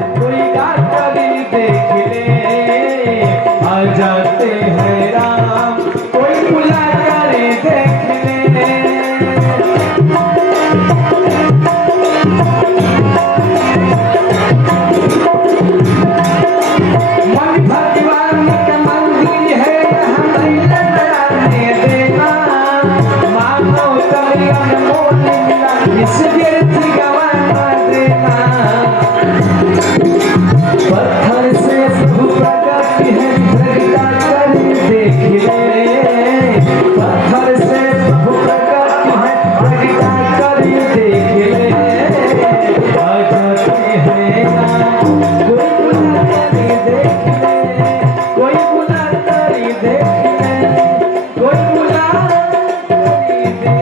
कोई गाकर देख ले, आ जाते हैं राम, कोई बुला कर देख ले। मन भगवान का मंदिर है, हमें लगाने देना, मानो कभी अनमोल मिला, इस व्यर्थ गंवा देना। पत्थर से प्रभु प्रकट है, प्रगटा कर देख ले, पत्थर से प्रभु प्रकट है, प्रगटा कर देख ले। आ जाते हैं राम, कोई बुला कर देख ले, कोई बुला कर देख ले, कोई बुला कर देख ले।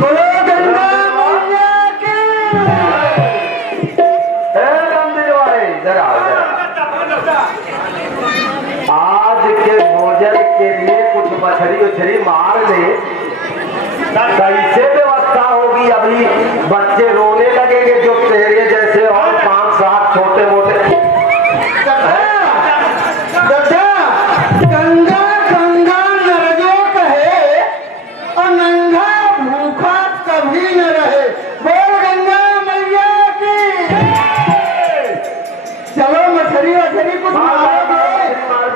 बोलो गंगा मैया की। हे मंदिर वाले जरा आज के भोजन के लिए कुछ मछली उछली मार ले, कैसे व्यवस्था होगी? अभी बच्चे रोने लगेंगे जो तेरे जैसे और 5-7 छोटे मोटे। गंगा गंगा नरजो कहे और नंगा भूखा कभी न रहे। बोल गंगा मैया की। चलो मछली वछली कुछ मारोगे,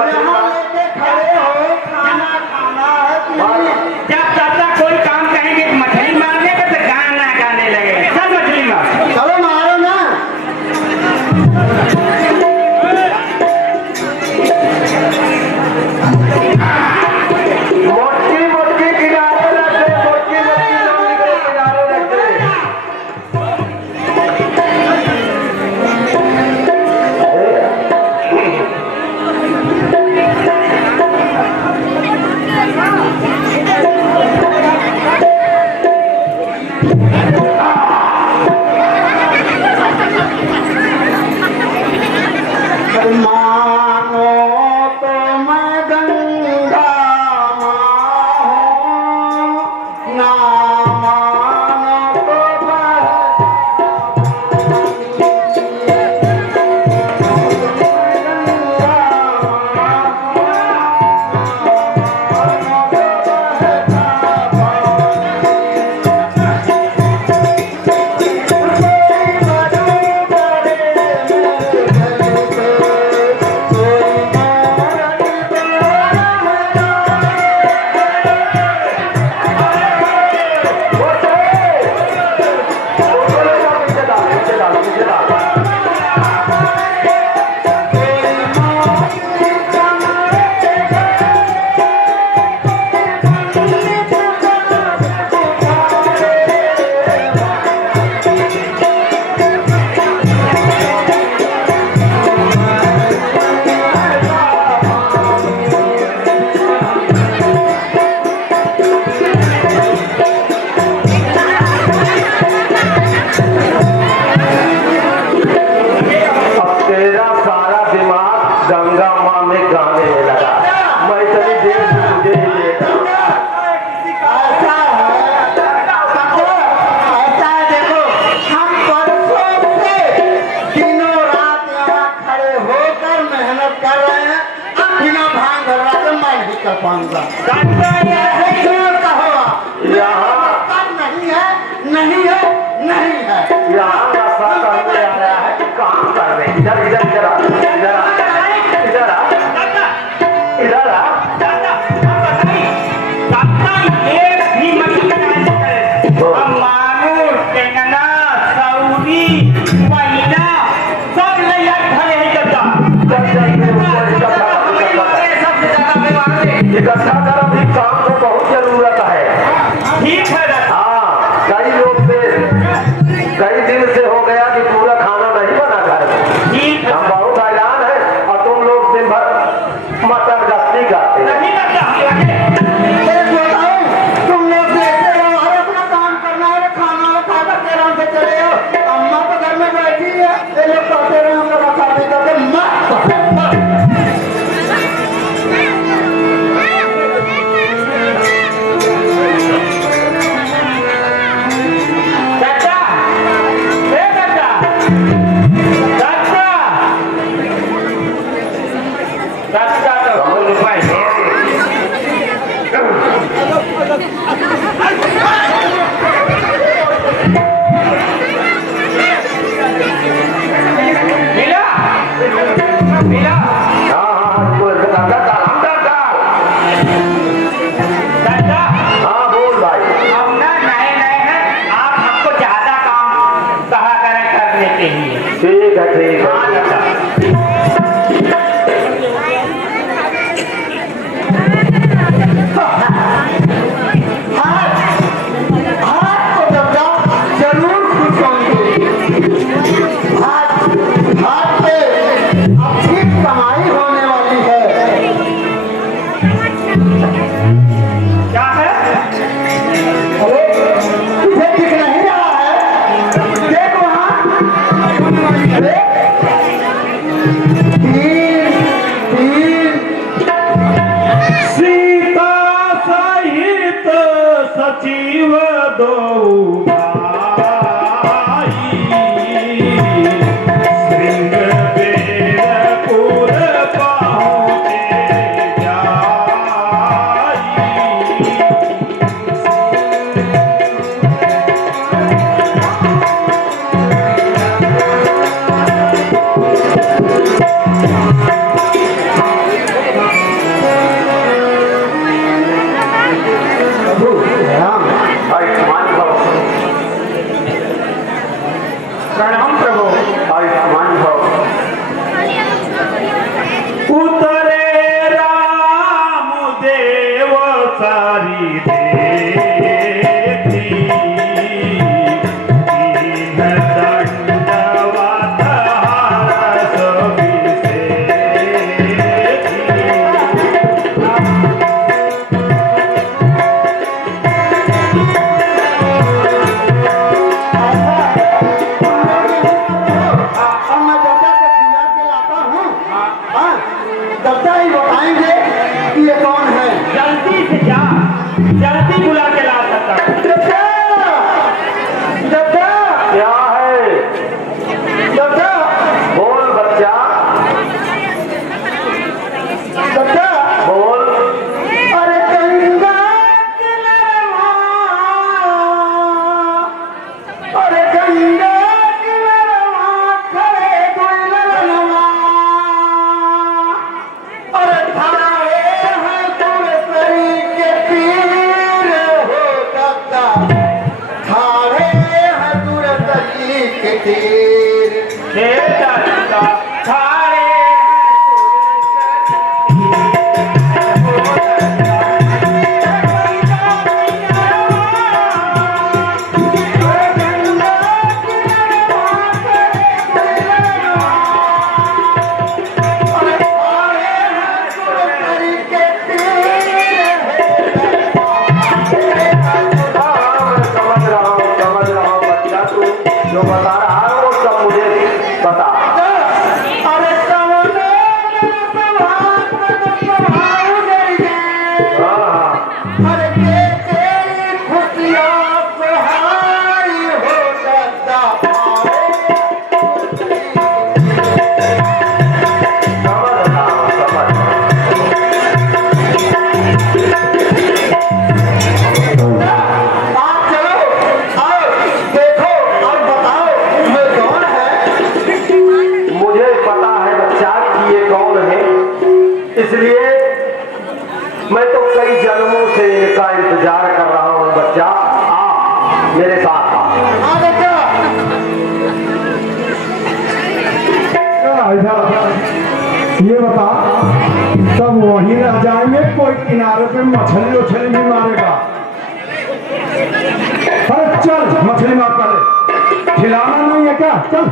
यहाँ लेके खड़े हो, खाना खाना है कि नहीं? जब चाचा कोई काम कहेंगे मछली मारने का तो गाना गाने लगे, सब मछली मार। चलो मारो ना। मोटी मोटी किनारे रखते, मोटी मोटी नौनी के किनारे रखते। मानो तो मैं गंगा माँ हूँ, ना मानो तो कर पाऊंगा। नहीं है नहीं है यहाँ नशा करने आ रहा है कि काम कर रहे। इधर इधर इधर इधर इधर इधर मानूर टेंगना सऊदी महिला सब लैया खड़े हैं इकट्ठा कर, अभी काम को बहुत जरूरत है। ठीक है। हाँ, कई लोग से कई दिन से हो गया कि पूरा खाना नहीं बना घर में। हम बहुत हैरान है और तुम लोग दिन भर मटर गश्ती करते हैं। तुम लोग देखते रहो, हर अपना काम करना है, खाना खा कर आराम से चले हो। अम्मा तो घर में बैठी है, ये लोग कहते रहे हम लोग खाते करते मत करते हैं। ठीक है ठीक है। हाँ दादा। जरूर खुश होंगे। हाथ पे अच्छी कमाई होने वाली है। क्या है? अरे तुझे दिख नहीं रहा है? देख वहाँ। अरे तीन सीता सहित सचिव दो प्रणाम प्रभु। आयुष्मान भव। उतरे राम देव सारी देखी दीन दंडवत हरस विसेखी। और मैं दत्ता से बुला के लाता हूँ। हाँ, दत्ता ही बताएंगे कि ये कौन है। जल्दी से जा, जल्दी बुला के ला सकता हूँ। दत्ता, दत्ता, क्या है? दत्ता, बोल बच्चा, दत्ता। बोल। अरे गंगा किनारा, अरे गंगा किनारा खड़े दुलनवा, अरे थारे हैं तुलसी के पीर हो दत्ता, थारे हैं तुलसी के तीर। हे दत्ता, थारे समझ रहा हूँ बच्चा, तू जो बता रहा है वो सब मुझे बता। अरे कवनो स्वभाव नहीं है। हाँ हाँ। अरे के तेरी खुशियाँ सहारी हो दत्ता पाओ। समझ रहा हूँ, समझ। आप चलो, आओ, देखो और बताओ ये कौन है। मुझे पता है बच्चा कि ये कौन है, इसलिए मैं तो कई जन्मों से इनका इंतजार कर रहा हूँ। बच्चा आ, मेरे साथ आ। हाँ दत्ता, ये बता, सब वहीं रह जाएंगे, कोई किनारे पे मछली उछली नहीं मारेगा। अरे चल मछली मार पहले, खिलाना नहीं है क्या? चल।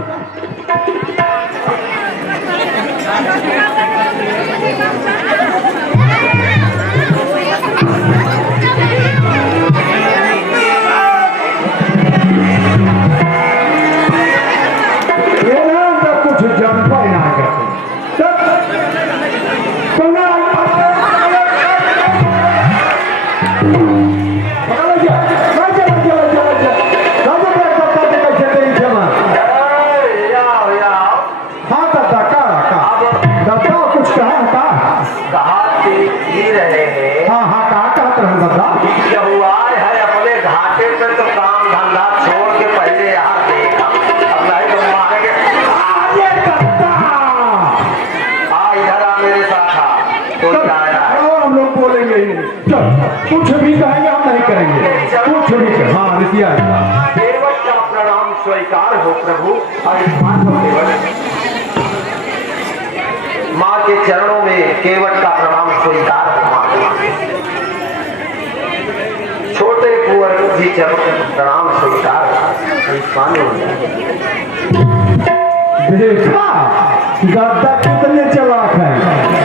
ये ना तो कुछ जनता ही ना करते। चल। पकड़ लिया। हाँ दादा दादा कुछ कहा था? कहा ही रहे हैं। हाँ हाँ कहा कहते हैं दादा। जहुआर है अपने घाटे पे तो काम धंधा छोड़ के पहले यहाँ देखा, अब नहीं तो मारेंगे। अरे दादा आ इधर आ, मेरे साथ आ। तो क्या है? हम लोग बोलेंगे ही नहीं। चल कुछ भी कहेंगे हम नहीं करेंगे, कुछ भी कहें। हाँ रितिया केवट का प्रणाम स्वीकार हो प्रभु। आयुष्मान हो केवट। माँ के चरणों में केवट का प्रणाम स्वीकार हो। छोटे कुंवर जी चरणों प्रणाम स्वीकार। आयुष्मान हो। देखा गद्दा कितने चालाक हैं।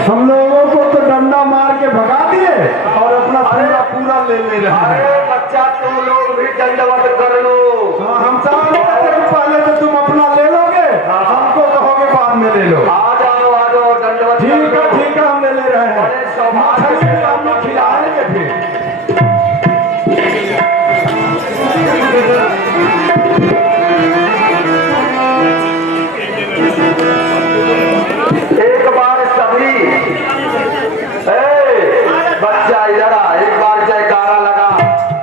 हम लोगों को तो डंडा मार के भगा दिए और अपना पूरा पूरा ले रहे हैं। अरे बच्चा तुम लोग भी दंडवत कर लो। हाँ, हम समझ रहे थे पहले तो तुम अपना ले लोगे, हमको कहोगे बाद में ले लो। आ जाओ दंडवत। ठीक है हम ले रहे हैं। हम खिलाएंगे फिर। एक बार सभी बच्चा इधर आ, एक बार जयकारा लगा।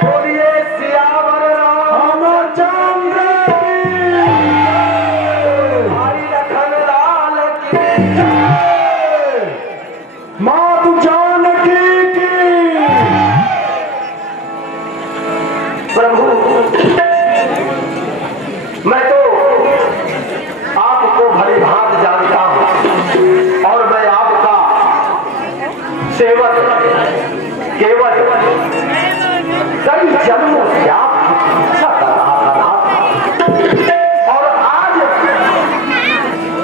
बोलिए सियावर रामचंद्र की भाई लखन लाल की जय। मातु जानकी की। प्रभु मैं तो आपको भली भांति जानता हूं और मैं आपका सेवक केवल कई जन्मों से आपकी इच्छा कर रहा था और आज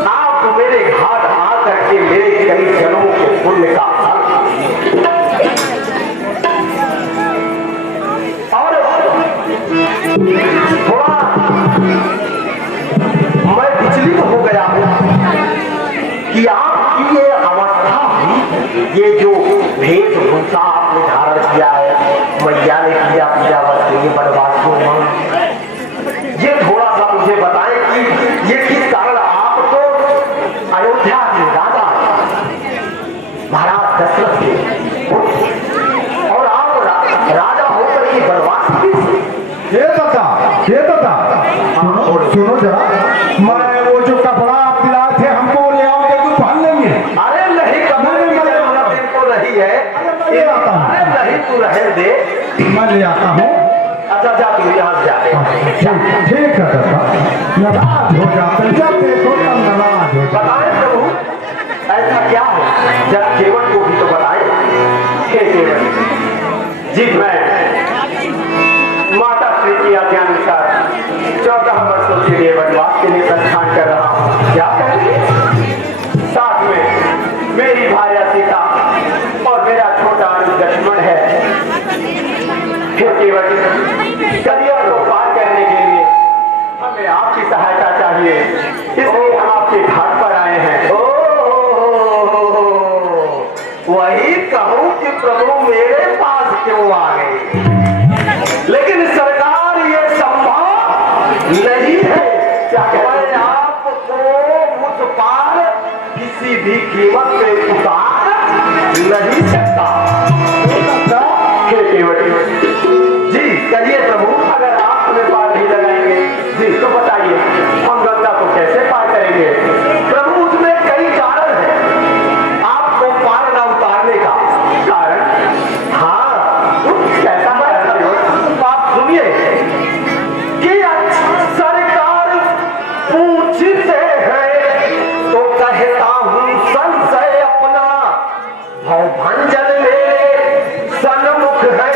आप मेरे घाट आकर के मेरे कई जन्मों के पुण्य का और थोड़ा मैं विचलित हो गया हूं कि आपकी ये अवस्था हुई, ये जो वेशभूषा आपने धारण किया है, मैया ने किया पूजा वस्त्र बनवासियों में, ये थोड़ा सा मुझे बताएं कि ये किस कारण आप तो अयोध्या के राजा महाराज दशरथ के और आप राजा होकर ये बनवास ये दादा सुनो जरा, मैं वो जो कपड़ा आप दिलाए थे हमको ले आओगे तो पहन लेंगे। अरे नहीं कपड़े की जरूरत तो नहीं है। ले आता हूँ। अरे नहीं तू रहने दे, मैं ले आता हूँ। अच्छा जा तू यहाँ से जाते। ठीक है दादा, नाराज हो जाते जब देखो तब नाराज हो जाते। बताएं प्रभु ऐसा क्या है, जरा केवट को भी तो बताएं। हे केवट जी, मैं माता श्री की आज्ञा अनुसार 14 वर्षों के लिए वनवास के लिए प्रस्थान कर रहा हूँ। क्या करेंगे? साथ में मेरी भार्या सीता और मेरा छोटा अनुज लक्ष्मण है। फिर केवल कलियुग को पार करने के लिए हमें आपकी सहायता चाहिए, इसलिए हम आपके घाट पर आए हैं। वही कहूँ कि प्रभु मेरे पास क्यों आ गए, लेकिन सरकार ये संभव नहीं है। क्या मैं आपको उस पार किसी भी कीमत पे उतार नहीं सकता। जी कहिए प्रभु, अगर आप हमें पार नहीं लगाएंगे जी तो बताइए हम गंगा को कैसे पार करेंगे? प्रभु उसमें कई कारण है आपको पार न उतारने का कारण। हाँ कैसा है आप सुनिए कि सरकार पूछते हैं तो कहता हूं संशय अपना, भंजन में सन्मुख है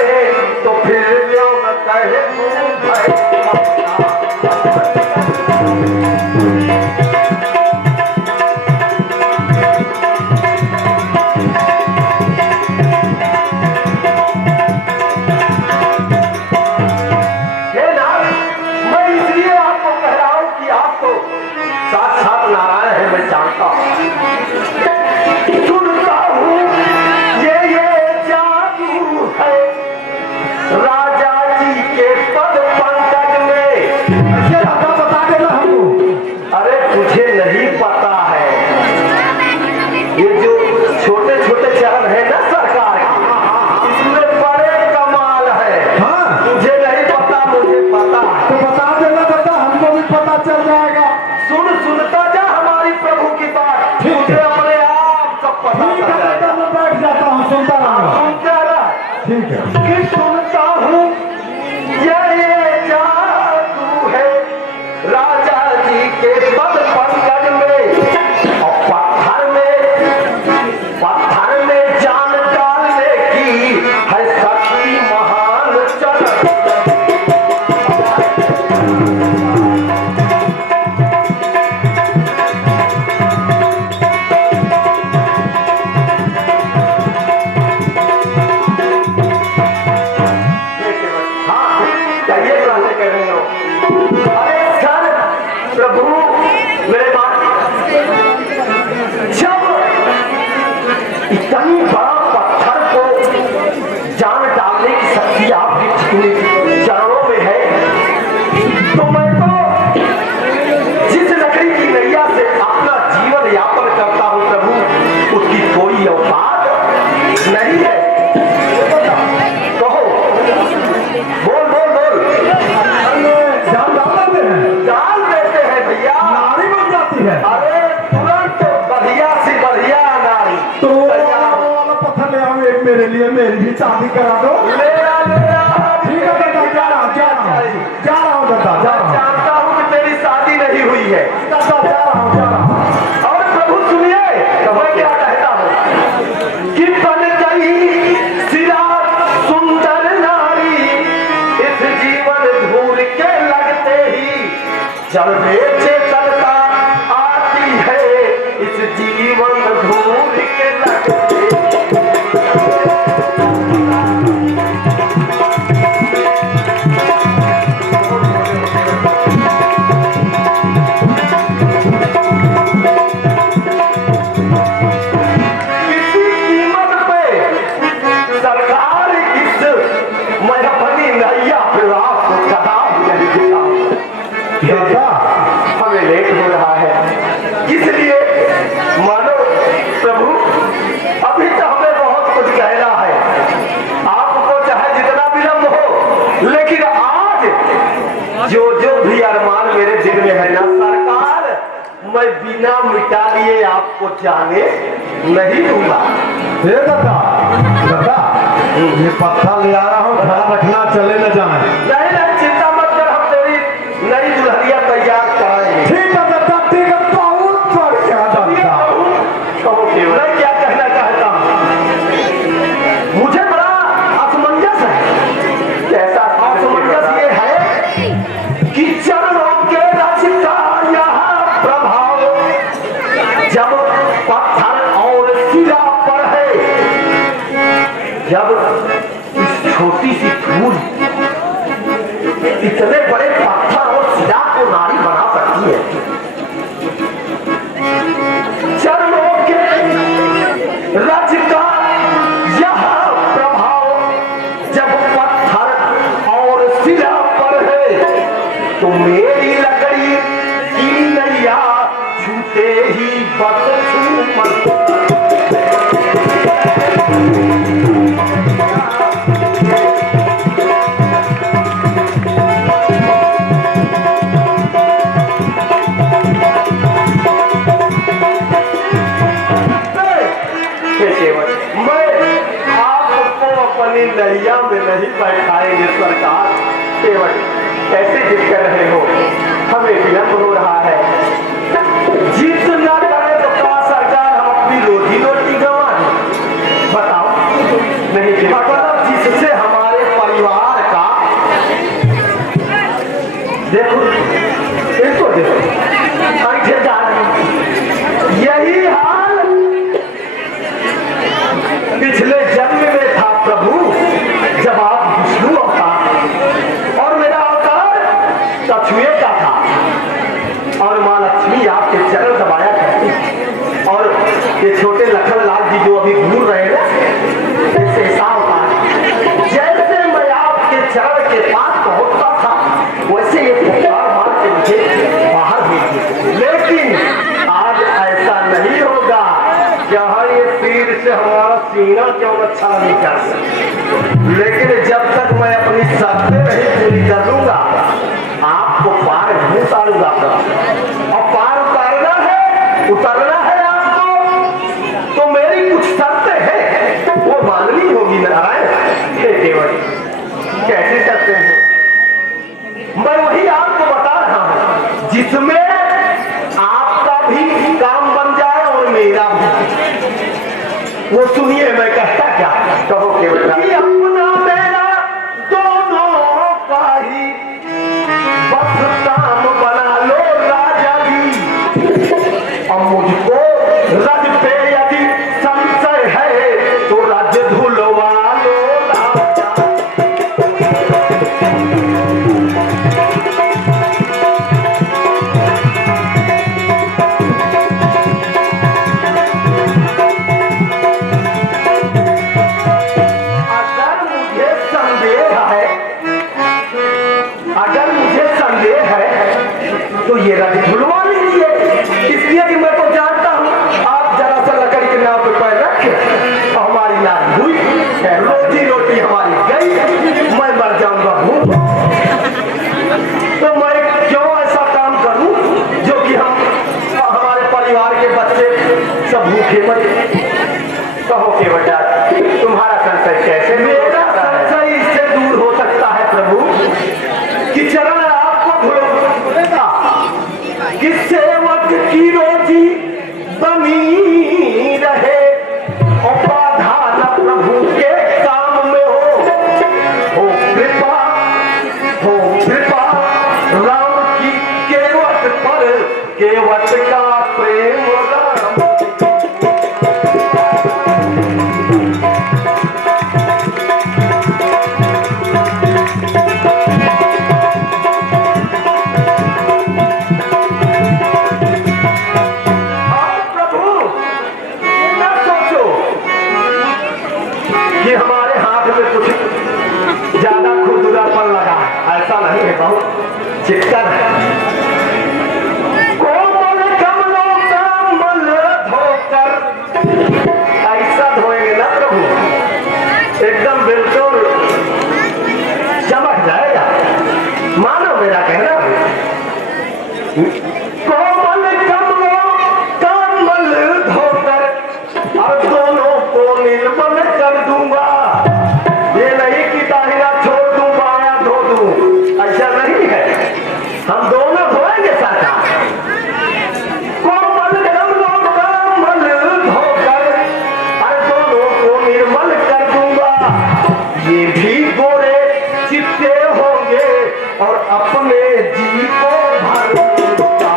तो फिर क्यों न कहे साक्षात नारायण है, मैं जानता हूं, सुनता हूं ये जादू है राजा जी के पद पंकज में। बता देना हमको। अरे तुझे नहीं पता है, ये जो छोटे छोटे चरण है ना सरकार, इसमें बड़े कमाल है। हाँ तुझे नहीं पता, मुझे पता है। तो बता देना दादा, हमको भी पता चल जाएगा। सुनता जा हमारी प्रभु की बात, तुझे अपने आप सब पता चल जाएगा। मैं बैठ जाता हूँ, सुनता रहूंगा। सुनता रहा ठीक है। कि सुनता हूँ ये जादू है मेरे लिए मेरी भी शादी करा दो। ले आ। ठीक है दादा, जा रहा हूँ दादा, जा रहा हूँ। जानता हूँ कि तेरी शादी नहीं हुई है दादा जा रहा हूँ। और प्रभु सुनिए, तो मैं क्या कहता हूँ कि बन गई सिरा सुंदर नारी, इस जीवन धूल के लगते ही जब बेचे चलता आती है, इस जीवन धूल के लगते ही। हमें लेट हो रहा है, इसलिए मानो प्रभु अभी तो हमें बहुत कुछ कहना है, आपको चाहे जितना विलंब हो, लेकिन आज जो जो भी अरमान मेरे दिल में है ना सरकार, मैं बिना मिटा लिए आपको जाने नहीं दूंगा। हे दादा, दादा ये पत्थर ले आ रहा हूँ, ध्यान रखना चले न जाए। नहीं नहीं चिंता मत कर, हम तेरी नई दुल्हनिया तैयार कराएंगे। ठीक है दादा, ठीक है, बहुत बढ़िया दादा। मैं क्या कहना चाहता हूँ, मुझे बड़ा असमंजस है। कैसा असमंजस ये है कि चरणों के रस का यहाँ प्रभाव जब पत्थर और सिरा पर है, जब इस छोटी सी धूल इतने बड़े पत्थर और सिरा को नारी बना सकती है। चरणों के रज का यह प्रभाव जब पत्थर और सिरा पर है, तो मेरी लकड़ी की नैया छूते ही बस छू नैया में नहीं बैठाएंगे सरकार। केवल कैसे जिद कर रहे हो, हमें विलंब हो रहा है। जिद न करें तो क्या सरकार, हम अपनी रोजी रोटी गंवा दें? बताओ। नहीं मतलब जिससे हमारे परिवार का, देखो इसको देखो ऐसे जा रहे, यही हाल पिछले जन्म में था प्रभु, जब आप विष्णु अवतार और मेरा अवतार कछुए का था, और मां लक्ष्मी आपके चरण दबाया करती, और ये छोटे लखन लाल जी जो अभी घूर रहे हैं, इससे ऐसा अवतार, जैसे मैं आपके चरण के पास पहुंचता था, वैसे ये पुकार मार के मुझे बाहर भेज देते। लेकिन आज ऐसा नहीं होगा, जहाँ ये तीर से हमारा सीना क्यों अच्छा नहीं कर सकता, लेकिन जब तक मैं अपनी शर्तें नहीं पूरी कर लूंगा, आपको पार नहीं उतारूंगा। और पार उतरना है आपको, तो मेरी कुछ शर्तें हैं, वो माननी होगी नारायण। हे केवल कैसी शर्तें हैं, मैं वही आपको बता रहा हूं, जिसमें आपका भी काम बन जाए और मेरा भी। वो सुनिए मैं कहता क्या, कहो केवल अपना मेरा दोनों का ही बस काम बना लो राजा जी। अब मुझको रज पे यदि संशय है तो रज धुलवा लो राजा। केवट का प्रेम राम। ये हमारे हाथ में कुछ ज्यादा खुरदुरापन लगा है, ऐसा नहीं है, बहुत चिक्कन है। कोमल कमलों का मल धोकर, ऐसा धोएंगे ना प्रभु, एकदम बिल्कुल चमक जाएगा। मानो मेरा कहना, कोमल कमलों का मल धोकर और दोनों को निर्मल कर दूंगा। ये नहीं कि दाहिना छोड़ दूं बाया धो दूं, ऐसा नहीं है। हम दोनों धोएंगे सरकार। कोमल कमलों का मल धोकर और दोनों को निर्मल कर दूंगा। ये भी गोरे चिट्टे होंगे और अपने जी को भर दूंगा।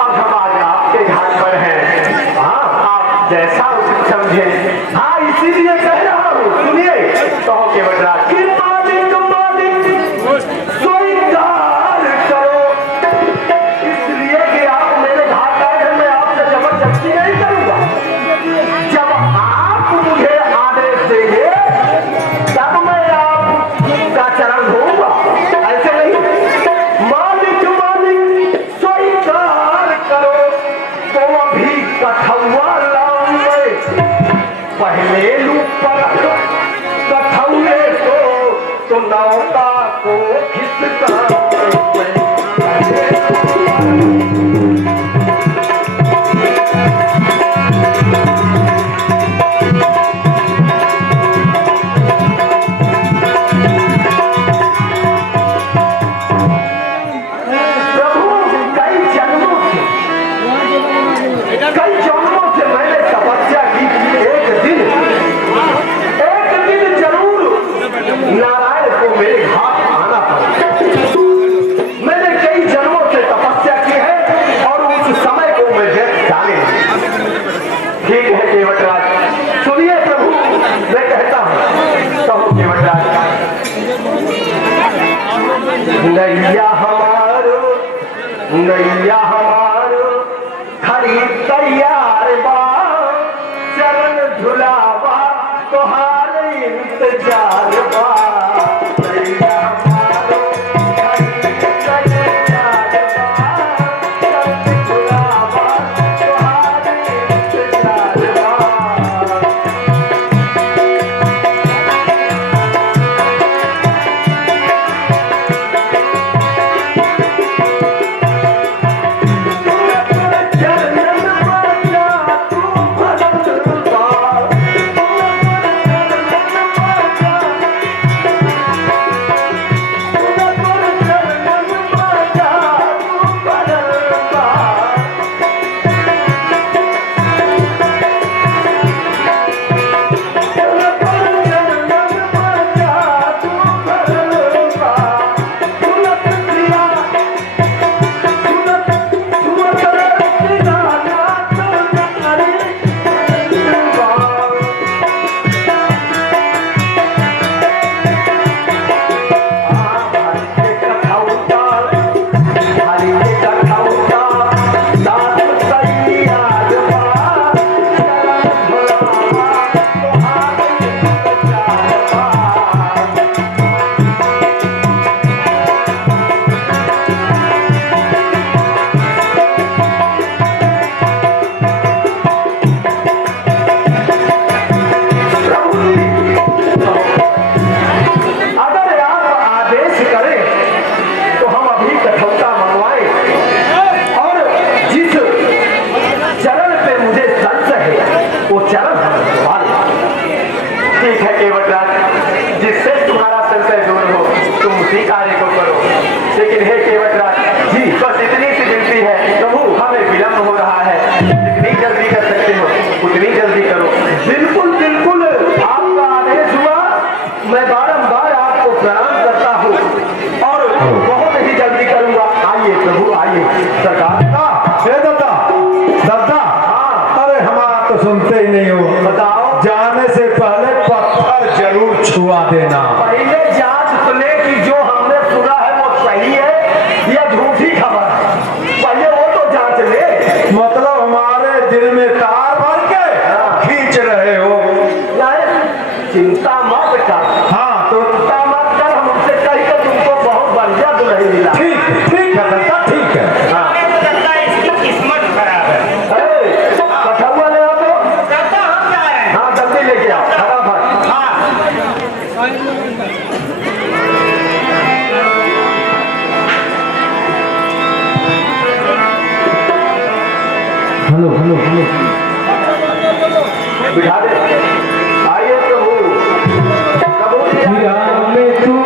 अब हम आज आपके घाट पर हैं। हाँ, आप जैसा उचित समझे। हाँ, इसीलिए कह रहा हूँ, सुनिए। कहो के बटरा कि मालिक मालिक स्वीकार करो, इसलिए कि आप मेरे घाट आए हैं, मैं आपसे जबरदस्ती नहीं करूंगा। जब आप मुझे आदेश देंगे तब मैं आपका चरण धोऊंगा, ऐसे नहीं। मालिक मालिक स्वीकार करो, तो अभी कठौआ लाऊं मैं, पहले लू परख कठौए तो नौका को खिसका नारायण को मेरे हाथ आना पड़ा। मैंने कई जन्मों से तपस्या की है और उस समय को मैं जाने। ठीक है केवटराज, सुनिए प्रभु, मैं कहता हूँ। कहो केवटराज, नैया हमारो खड़ी तैयार बा, चरण धुलावा तोहार इंतजार बा। नैया हमारो खड़ी तैयार बा, चरण धुलावा तोहार इंतजार बा। चरण हेलो हेलो हेलो बिठा दे। आइए प्रभु, प्रभु जी हीरा में तुम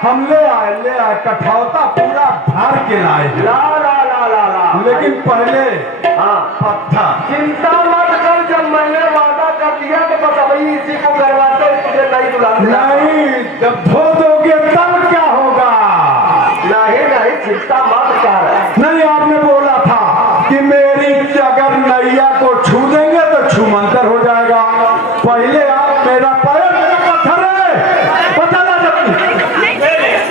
हम ले आए कठौता पूरा भर के लाए हैं। ला ला ला ला ला। लेकिन पहले हाँ, पत्थर चिंता मत कर, जब मैंने वादा कर दिया तो बस अभी इसी को करवाते, तुझे नहीं बुलाते। नहीं, जब धो दोगे तब क्या होगा? नहीं नहीं, चिंता मत कर। नहीं, आपने बोला था कि मेरी अगर नैया को छू देंगे तो छूमंतर हो जाएगा। पहले आप मेरा पैर मेरा पत्थर है, पता ना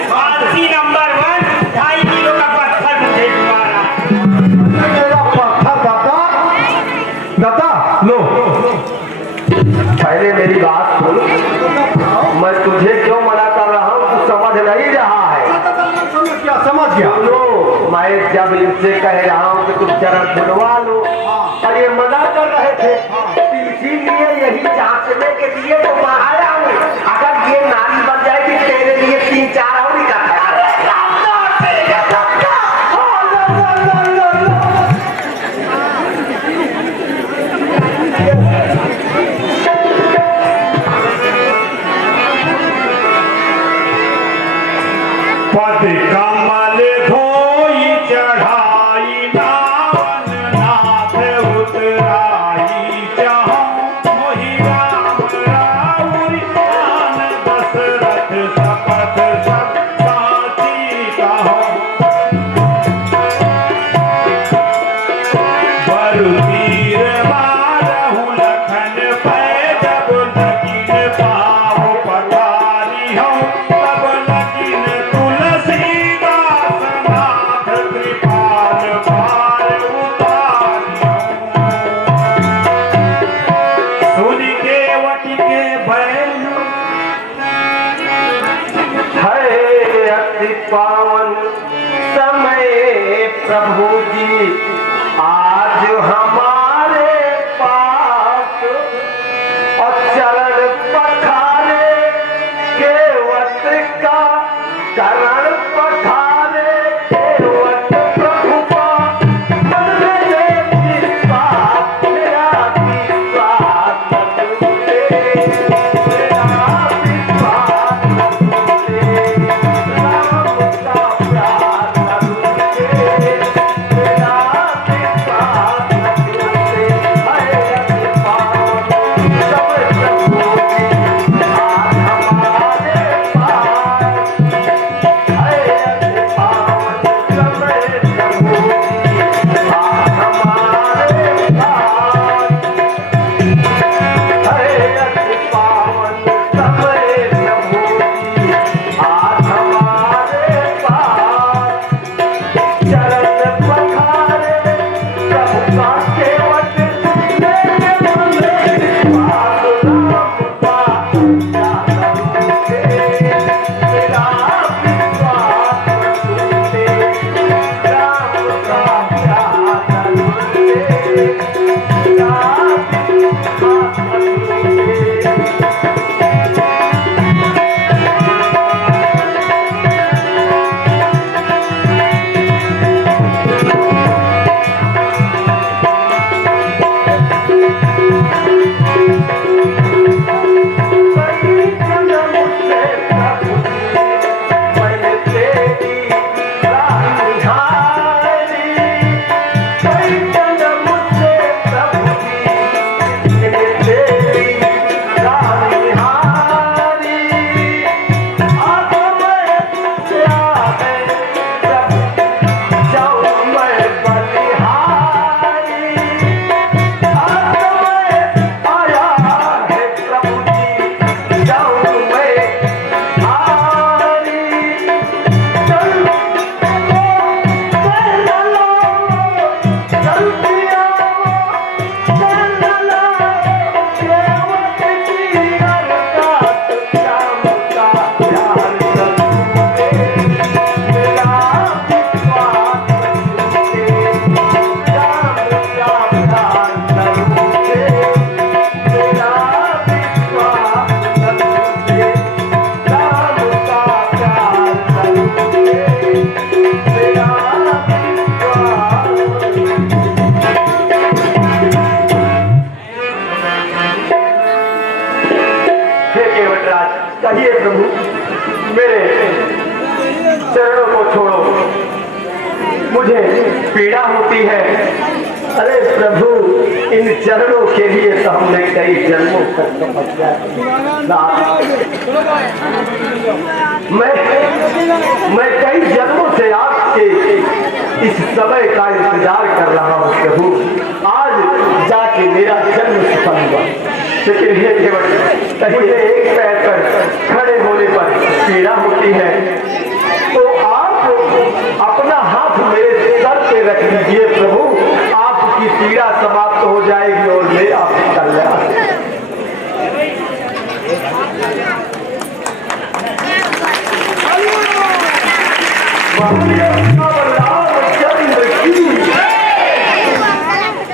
फांसी नंबर 1 2.5 किलो का पत्थर मुझे मारा। मेरा पत्थर दादा दादा लो। पहले मेरी बात सुन, मैं तुझे क्यों मना कर रहा हूँ, तू समझ नहीं रहा है। समझ गया। लो, मैं जब इनसे कह रहा हूँ कि तुम चरण धुलवा लो और ये मना कर रहे थे, इसीलिए यही जांचने के लिए तो मैं आया हूँ। अगर ये नारी बन जाएगी तेरे लिए 3-4 और ही का ख्याल रहेगा। पद कमल धोई चढ़ाई नावन नाथ उतराई चाहूं मोहि राम राउरी ज्ञान दशरथ शपथ सब साची कहूं। बरु तीर मारहु लखन पै जब लकीन पाँव पठारी हूँ तब लकीन तुलसीदास नाथ कृपाल पार उतारी हूँ। सुन केवट के बैल है अति पावन समय प्रभु जी आज हमारे पास, और चरण पखारे केवट का, चरण पखारे केवट प्रभु का। मन में विश्वास, मेरा विश्वास न टूटे, मेरा विश्वास न टूटे, राम का प्यार न टूटे, मेरा विश्वास न टूटे। केवटराज, कहिए प्रभु, मेरे चरणों को छोड़ो, मुझे पीड़ा होती है। अरे प्रभु, इन चरणों के लिए तो हमने कई जन्मों तक तपस्या की। मैं कई जन्मों से आपके इस समय का इंतजार कर रहा हूँ प्रभु। आज जाके मेरा जन्म सफल हुआ, लेकिन ये केवल कहीं एक पैर पर खड़े होने पर पीड़ा होती है, तो आप अपना हाथ मेरे सर पे रख दीजिए प्रभु, आपकी पीड़ा समाप्त हो जाएगी और मैं आपकी कल्याण।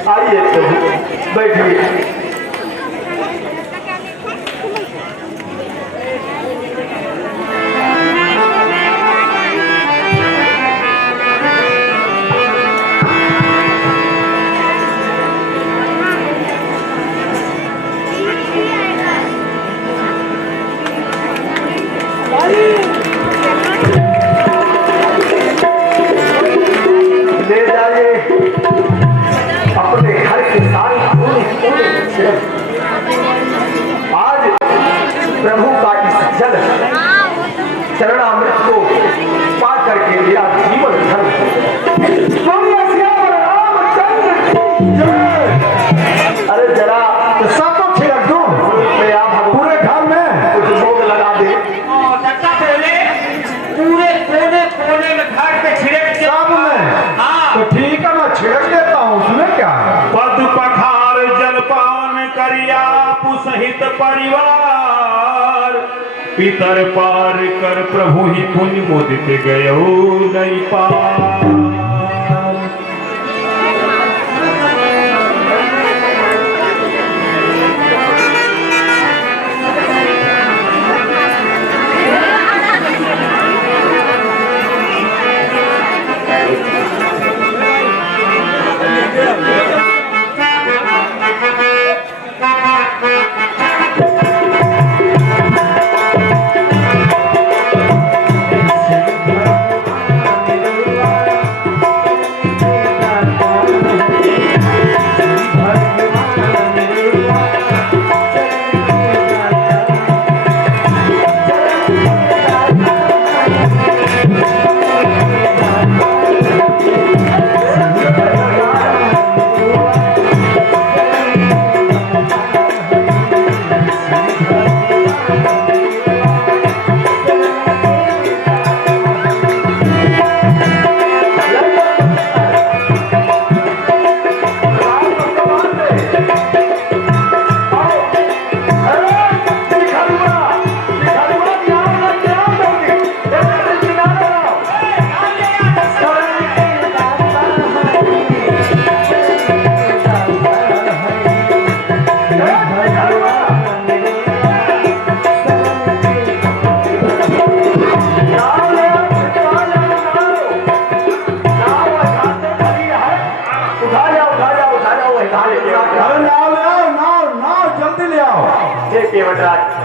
आइए प्रभु, बैठिए। ले जाइए अपने घर के सारे आज प्रभु का इस जल चरणामृत को पा करके मेरा जीवन धर्म हो। अरे जरा सबको छिड़क दूं पूरे घर में। कुछ भोग लगा दे। दत्ता बोले पूरे कोने कोने में घाट पे छिड़क के। सब में? हाँ। तो ठीक है, मैं छिड़क देता हूँ, उसमें क्या है। पद पखार जल पावन करिया सहित परिवार, पितर पार कर प्रभु ही पुण्य मोदित गयो नहीं पार।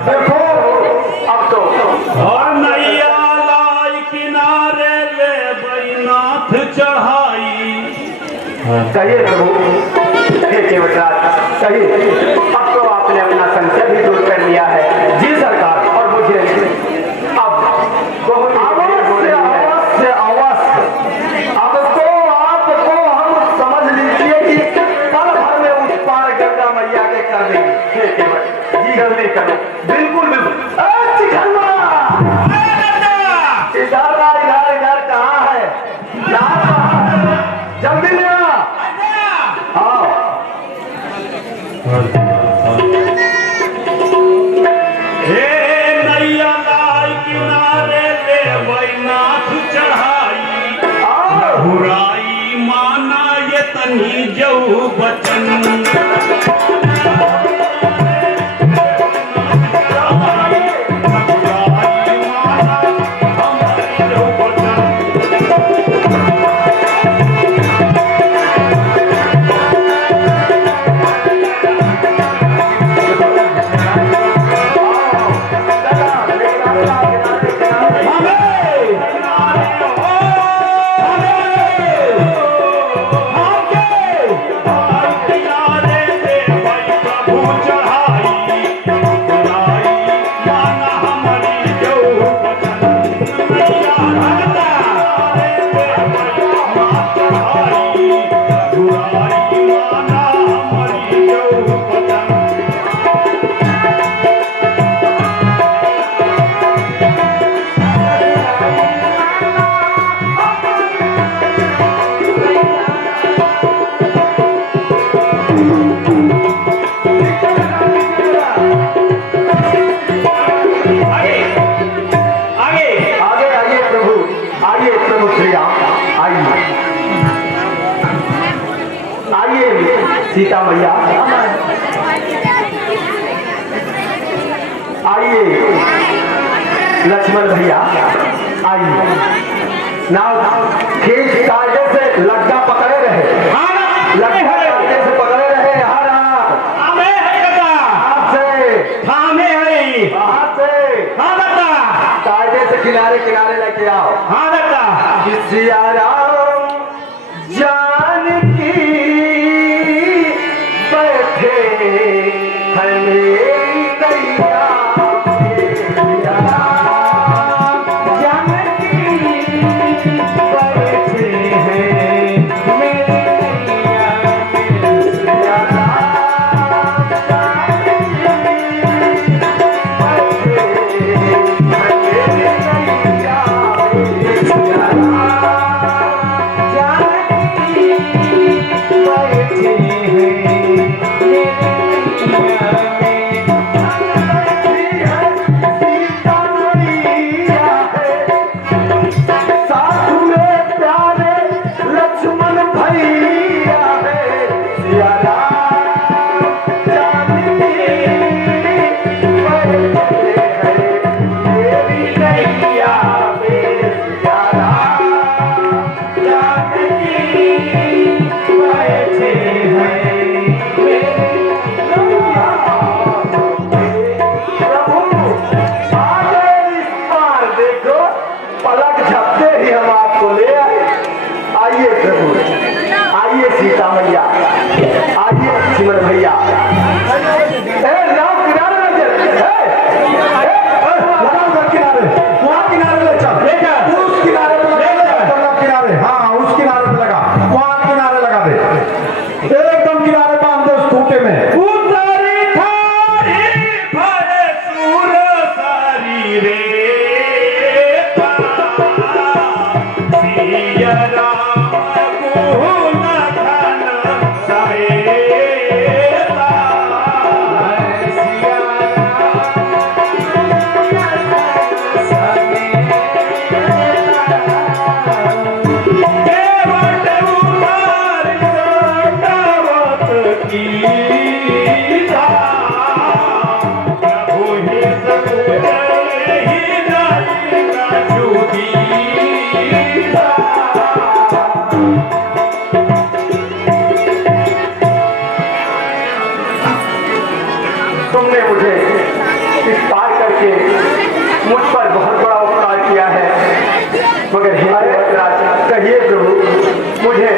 देखो अब तो और नैया लाई किनारे ले बैनाथ चढ़ाई। कहिए प्रभु, हे केवटराज कहिए, अब तो आपने अपना संशय भी दूर कर लिया है। जी सरकार, और मुझे अब बहुत अवश्य अब तो आपको हम समझ लीजिए कि पल भर में उस पार गंगा मैया के कर देंगे। हे केवट जी, जल्दी करो। बिल्कुल बिल्कुल। इधर कहाँ है? जल्दी ले आ। आओ। हे नैया लाई किनारे ले बैनाथ चढ़ाई। हुराई माना ये तनी जऊ बचन। सीता मैया आइए, लक्ष्मण भैया आइए। नाव खींच कायदे से लड्डा पकड़े रहे, लड्डा कायदे से पकड़े रहे। हर कायदे से किनारे किनारे लेके आओ। सिया राम जानकी बैठे हैं मेरी नैया में। सिया राम जानकी बैठे हैं मेरी नैया में। सिया राम जानकी बैठे हैं मेरी नैया में। सिया पलक झपते ही हम आपको ले आए। आइए प्रभु, आइए सीता मैया, आइए लक्ष्मण भैया। नाव किनारे लग लगा उधर किनारे, वहाँ किनारे ले चल, उस किनारे पे लगा दे, किनारे, हाँ उस किनारे पे लगा, वहाँ किनारे लगा दे, एकदम किनारे बांध दे उस खूंटे में। उतरी थारी भरे सूर सारी रे सिया राम गुण घन सवेरा। सिया केवट उतार सटावत कीजा, प्रभु ही सकुले ही जाई न जुदीजा। तुमने मुझे इस पार करके मुझ पर बहुत बड़ा उपकार किया है, मगर हे देवराज कहिए प्रभु, मुझे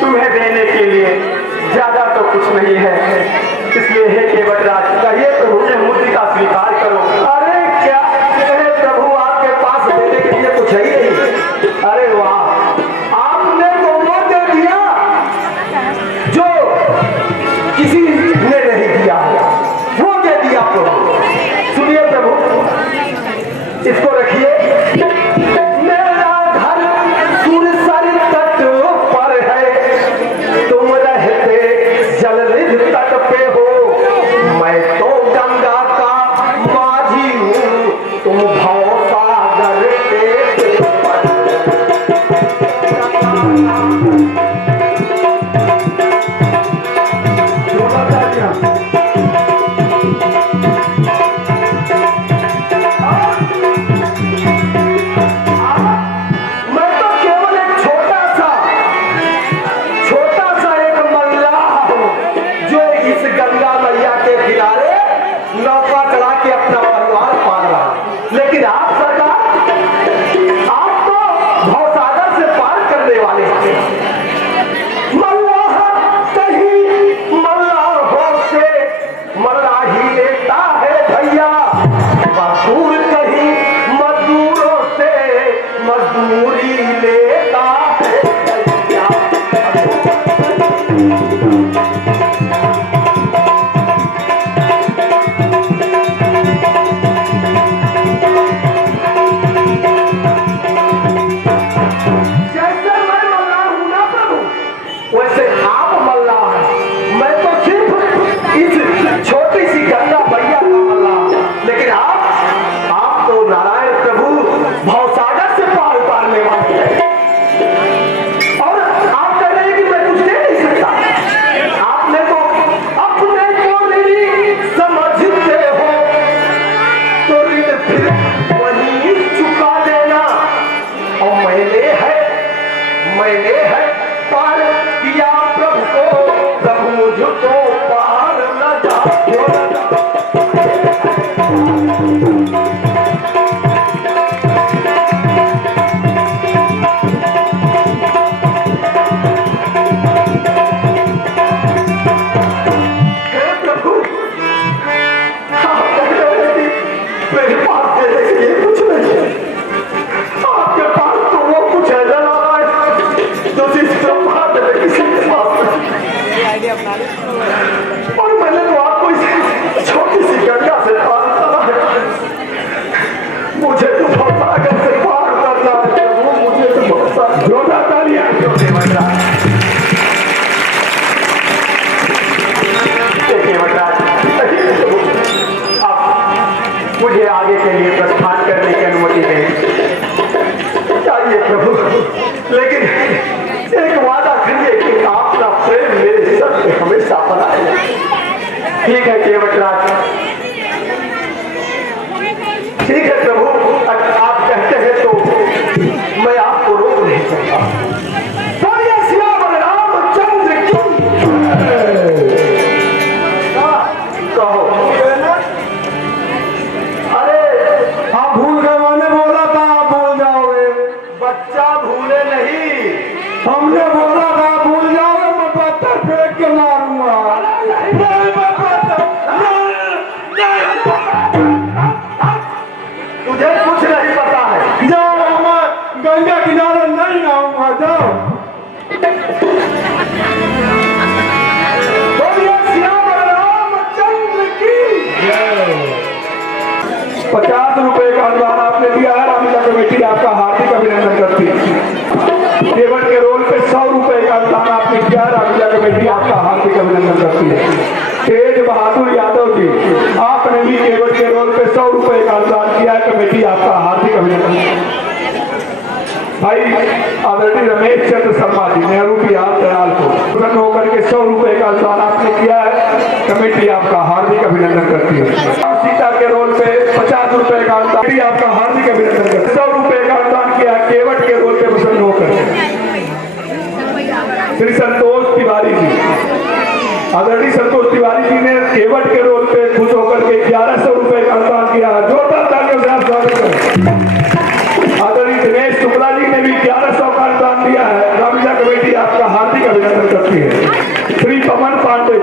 तुम्हें देने के लिए ज्यादा तो कुछ नहीं है, इसलिए हे केवटराज कहिए प्रभु मुझे मुद्रिका स्वीकार करो। अरे क्या हे प्रभु, आपके पास देने के लिए कुछ है ही नहीं। अरे वाह, आपने तो वो दे दिया जो किसी ने नहीं दिया, वो दे दिया प्रभु। सुनिए प्रभु, इसको रखिए। मेरा घर सुरसर तट पर है, तुम रहते जलनिधि तट पे हो। मैं तो गंगा का माझी हूँ, तुम भवसागर के पर। मैं तो केवल एक छोटा सा एक मल्लाह हूँ, जो इस गंगा मैया के किनारे नौका चला के अपना परिवार पाल रहा। लेकिन फिर वही चुका देना। और मैंने है पार किया प्रभु को, प्रभु मुझको पार न जाओ। और मैंने तो आपको इस छोटी सी गंगा से पार करा है। मुझे तो भवसागर से पार करना है, वो मुझे तो भवसागर जोड़ा तालियां देखिए वनराज, अब मुझे आगे के लिए प्रस्थान करने की अनुमति दें। चाहिए प्रभु, लेकिन एक वादा करिए कि आपका प्रेम मेरे सर पे हमेशा बनाए। ठीक है केवटराज, ठीक है प्रभु, अगर आप कहते हैं तो मैं आपको रोक नहीं सकता। बोलिए सियावर रामचंद्र की। कहो। अरे आप भूल गए, मैंने बोला था आप भूल जाओगे। बच्चा भूले नहीं, हमने बोला था भूल जाओगे, मैं पत्थर फेंक के मारूंगा। तुझे कुछ नहीं पता है। जाओ, मैं गंगा किनारे नहीं आऊंगा, जाओ। बोलिए सियावर रामचंद्र की। 50 रुपए का अनुदान आपने दिया है, रामलीला कमेटी आपका हार्दिक अभिनंदन करती है। केवट के रोल पे 100 रुपए का अनुदान आपने दिया है, रामलीला कमेटी आपका हार्दिक अभिनंदन करती है। तेज बहादुर यादव जी, आपने भी केवट के रोल पे 100 रुपए का अनुदान किया है, कमेटी आपका हार्दिक अभिनंदन। भाई आदरणीय रमेश चंद्र शर्मा जी, नेहरू बिहार दयाल को प्रसन्न होकर के 100 रुपए का अनुदान आपने किया है, कमेटी आपका हार्दिक अभिनंदन करती है। सीता के रोल पे 50 रुपए का अनुदान, कमेटी आपका हार्दिक अभिनंदन करती है। 100 रुपए का अनुदान किया केवट के रोल पे प्रसन्न होकर। श्री संतोष तिवारी जी, आदरणीय संतोष तिवारी जी ने केवट के रोल पे खुश होकर के 1100 रुपए का अनुदान किया है। जोरदार तालियों से आप स्वागत करें। आदरणीय दिनेश शुक्ला जी ने भी 1100 का अनुदान दिया है, रामलीला कमेटी आपका हार्दिक अभिनंदन करती है। श्री पवन पांडे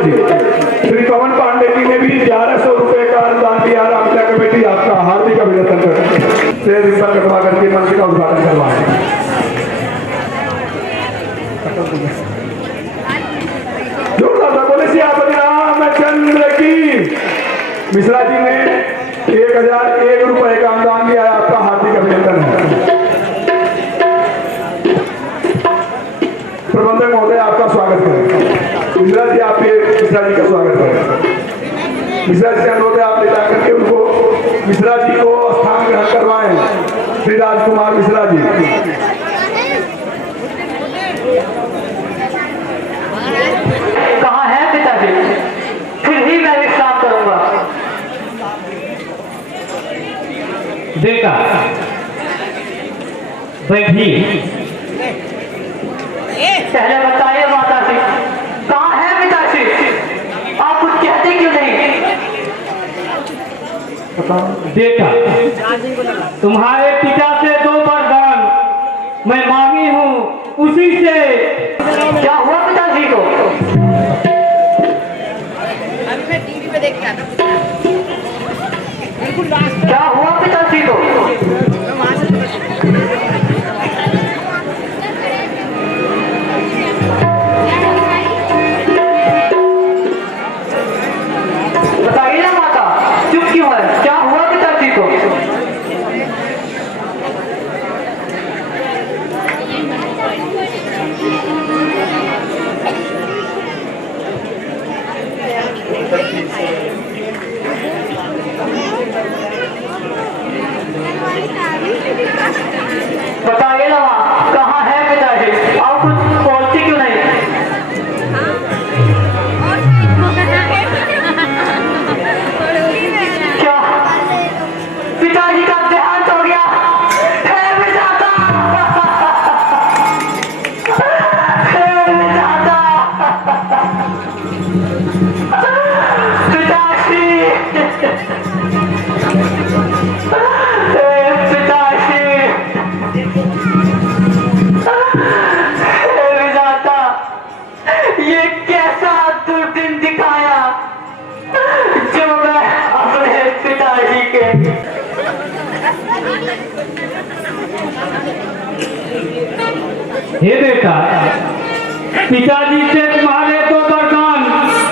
जी ने भी 1100 रुपए का अनुदान दिया, रामलीला कमेटी आपका हार्दिक अभिनंदन करती है। शेर रिश्ता कटवा करके मंच का उद्घाटन करवाएं। जोरदार बोले सियावर रामचंद्र की। मिश्रा जी ने 1001 रुपए का अनुदान दिया है, आपका हार्दिक अभिनंदन है। प्रबंधक महोदय आपका स्वागत करें। मिश्रा जी, आप ये मिश्रा जी का स्वागत करें। मिश्रा जी से अनुरोध है आप ले जाकर के उनको मिश्रा जी को स्थान ग्रहण करवाएं। श्री राजकुमार मिश्रा जी। कहाँ है पिताजी? फिर ही मैं विश्राम करूंगा। बेटा बैठी। पहले बताइए माताजी, कहाँ है पिताजी? आप कुछ कहते क्यों नहीं? बेटा, तुम्हारे पिता से 2 वरदान मैं मांगी हूँ, उसी से। क्या हुआ पिताजी को? अभी मैं टीवी पे देख के आता हूँ। क्या हुआ पिताजी को? बताइए ना माता, चुप क्यों है? क्या हुआ पिताजी को? पिताजी का देहांत हो गया। हे विधाता, हे विधाता, पिताजी, हे पिताजी, हे विधाता, ये कैसा दुर्दिन दिखाया जो मैं अपने पिताजी के। हे बेटा, पिताजी से तुम्हारे तो वरदान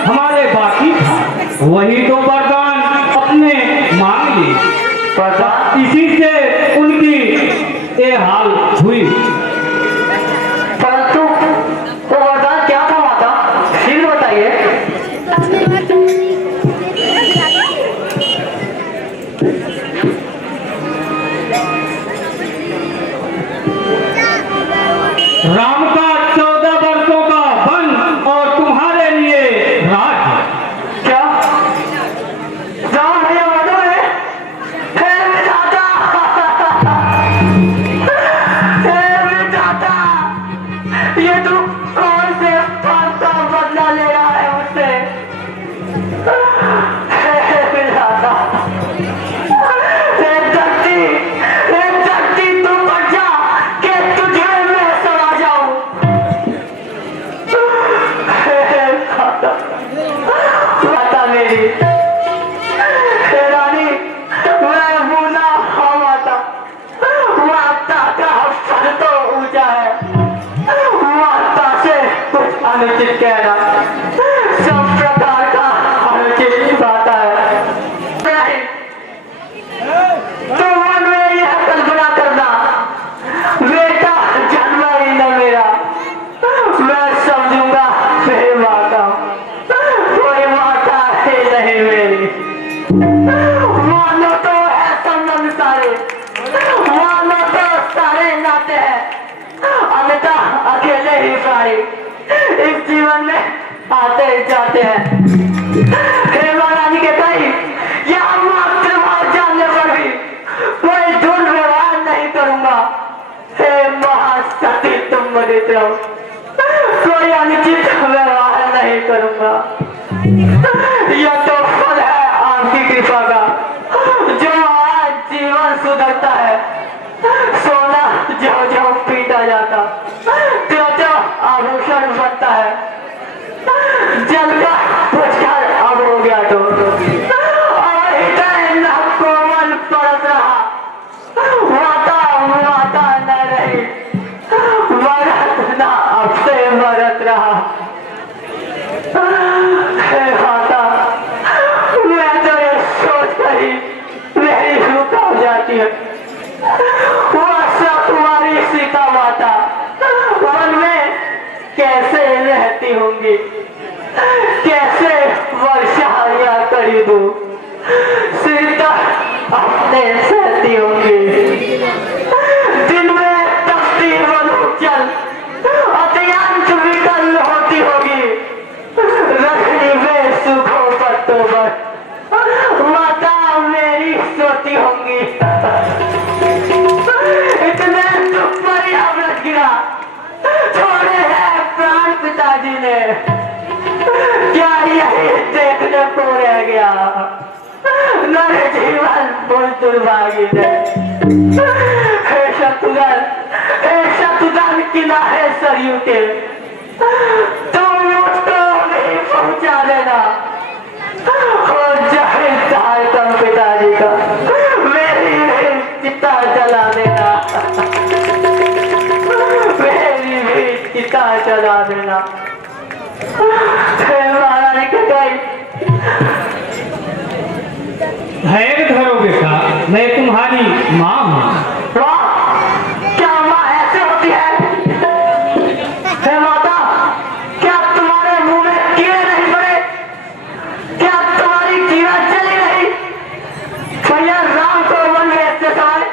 हमारे बाकी था, वही तो वरदान अपने मांग लिए, इसी से उनकी ये हाल हुई। परंतु वो वरदान क्या था माता, शीघ्र बताइए। राम का 14 वर्षों का वन और तुम्हारे लिए राज। क्या राम भैया मनो है? हे विधाता, हे विधाता, ये तू कौन से पाप का बदला ले रहा है मुझसे? हे विधाता, हे धरती तू बढ़ जा कि तुझे मैं समा जाऊं। हे माता मेरी, हे रानी, मैं भूला हाँ माता, माता का फल तो ऊंचा है, माता से कुछ अनुचित कहना सब प्रकार का अनुचित बात है। नहीं, तो मन में यह कल्पना करना बेटा जन्म ही न मेरा, मैं समझूंगा मेरी माता, कोई माता ही नहीं मेरी। मानो तो है संबंध सारे, मानो तो सारे नाते हैं, अन्यथा अकेले ही सारे इस जीवन में आते जाते हैं। हे महारानी के भाई, यह मातृभाव जानने पर भी कोई दुर्व्यवहार नहीं करूंगा। हे महासती तुम मुदित रहो, कोई अनुचित व्यवहार नहीं करूंगा। यह तो फल है आपकी कृपा का, जो आज जीवन सुधरता है। सोना जो जो पीटा जाता तो आभूषण बनता है, जल का पुष्कर अब हो गया तो और हृदय न कोमल परत रहा, माता न रही, मरत न अब से मरत रहा। हे माता, मैं तो ये सोच कर ही मेरी रूह हो जाती है। तुम्हारी सीता माता वन में कैसे रहती होंगी, कैसे वर्षा या करी दो सीता अपने सहती होंगी। दिन में तपती मनुचल अत्यंत विकल होती होगी, रखनी में सुखों पत्तों पर माता मेरी सोती होंगी। इतने दुख पर अमृत गिरा छोड़े हैं प्राण पिताजी ने, क्या यही देखने को रह गया नर जीवन बोल दुर्भागी ने। हे शत्रुघ्न किला है सरयू के, तुम मुझको नहीं पहुंचा देना। हो जाए तुम पिताजी का, मेरी भी चिता जला देना, मेरी भी चिता जला देना। महारानी के गई, धैर्य धरो बेटा, मैं तुम्हारी माँ हूँ। क्या माँ ऐसे होती है? हे माता, क्या तुम्हारे मुंह में कीड़े नहीं पड़े? क्या तुम्हारी जीवा चली नहीं? भैया राम को वन में ऐसे सवाए,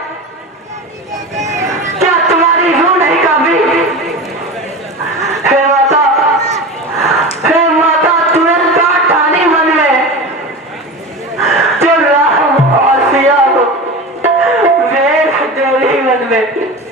क्या तुम्हारी रूह नहीं कांपी? हे माता, तुरंत ठानी मन में जो राम और सिया को मेरे ही मन में